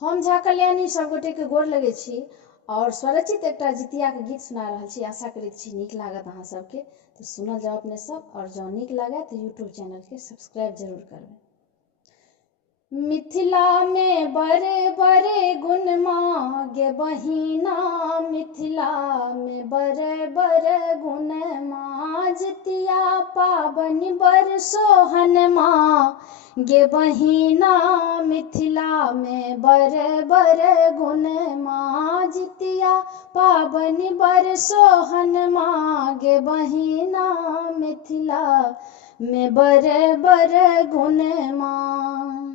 हम झा कल्याणी सब गोटे के गोर लगे छी और स्वरचित एक जितिया के गीत सुना रहा छी। आशा करैत छी नीक लागत अहाँ सबके, तो सुनल जाओ अपने सब। और जँ नीक लागे तो यूट्यूब चैनल के सब्सक्राइब जरूर करबे। मिथिला में बड़े बड़े गुण मागे बहिना, मिथिला में बड़े बड़े गुण माँ, जितिया पाबनि बड़ सोहन माँ गे बहिना, मिथिला में बड़े बड़े गुण माँ, जितिया पाबनि बड़ सोहन माँ गे बहिना, मिथिला में बड़े बड़े गुण माँ।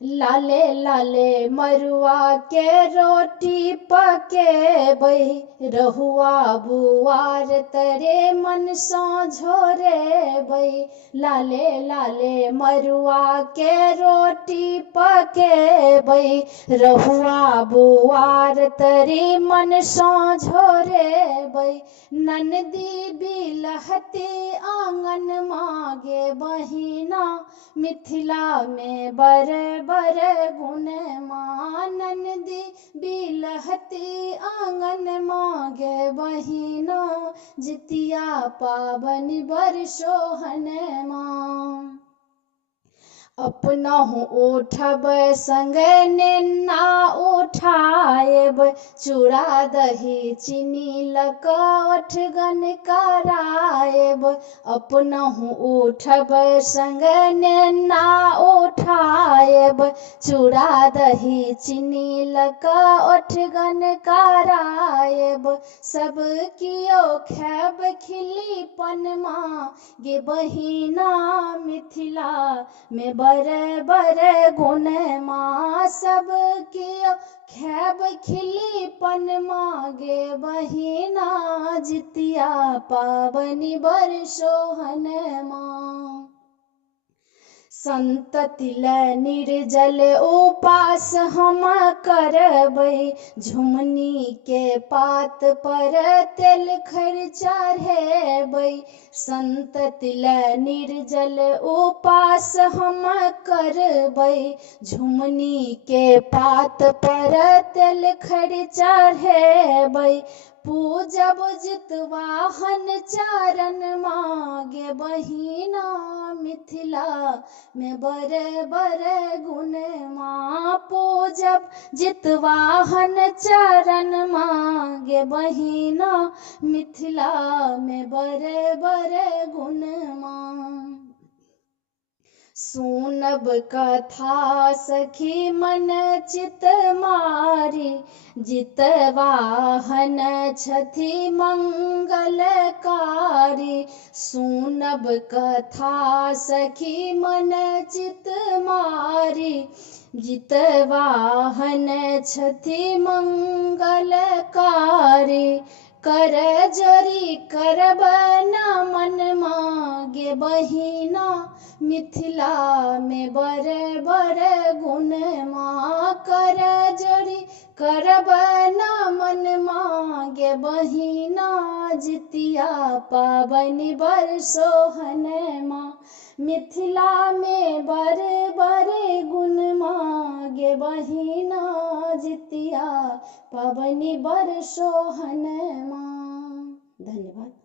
लाले लाले मरुआ के रोटी पकेबै, रहुआ बुआर तरे मन सो झोरेबै। लाले लाले मरुआ के रोटी पकेबै, रहुआ बुआर तरे मन सो झोरेबै। ननदी बिलहती आंगन मागे बहिना, मिथिला में बड़े बड़े गुण माँ, ननदी बिलहती आंगन मागे बहिना, जितिया पाबनि बड़ सोहन माँ। अपनहु उठब संगे नेना उठाएब, चूड़ा दही चीनी लक ओठगन कराएब। अपनहु उठब संगे नेना उठाएब, चूड़ा दही चीनी लक ओठगन कराएब। सब कियो खाएब खिलीपन माँ गे बहिना, मिथिला में बड़े बड़े गुण माँ। सब कियो खाएब खिलीपन माँ गे बहिना, जितिया पाबनि बड़ सोहन माँ। संतति ले निर्जल उपास हम करबै, झुमनी के पात पर तेल खर चढ़ेबै। संतति ले निर्जल उपास हम करबै, झुमनी के पात पर तेल खर चढ़ेबै। पूजब जितवाहन चरण मागे बहिना, मिथिला में बड़े बड़े गुण माँ। पूजब जितवाहन चरण मागे बहिना, मिथिला में बड़े बड़े गुण माँ। सुनब कथा सखी मन चित मारी, जितवाहन छथि मंगलकारी। सुनब कथा सखी मन चित मारी, जितवाहन छथि मंगलकारी। कर जोरी करब नमन मागे बहिना, मिथिला में बड़े बड़े गुण माँ। कर जोरी करब नमन मागे बहिना, जितिया पाबनि बड़ सोहन माँ। मिथिला में बड़े बड़े गुण मागे बहिना, जितिया पाबनि बड़ सोहन माँ। धन्यवाद।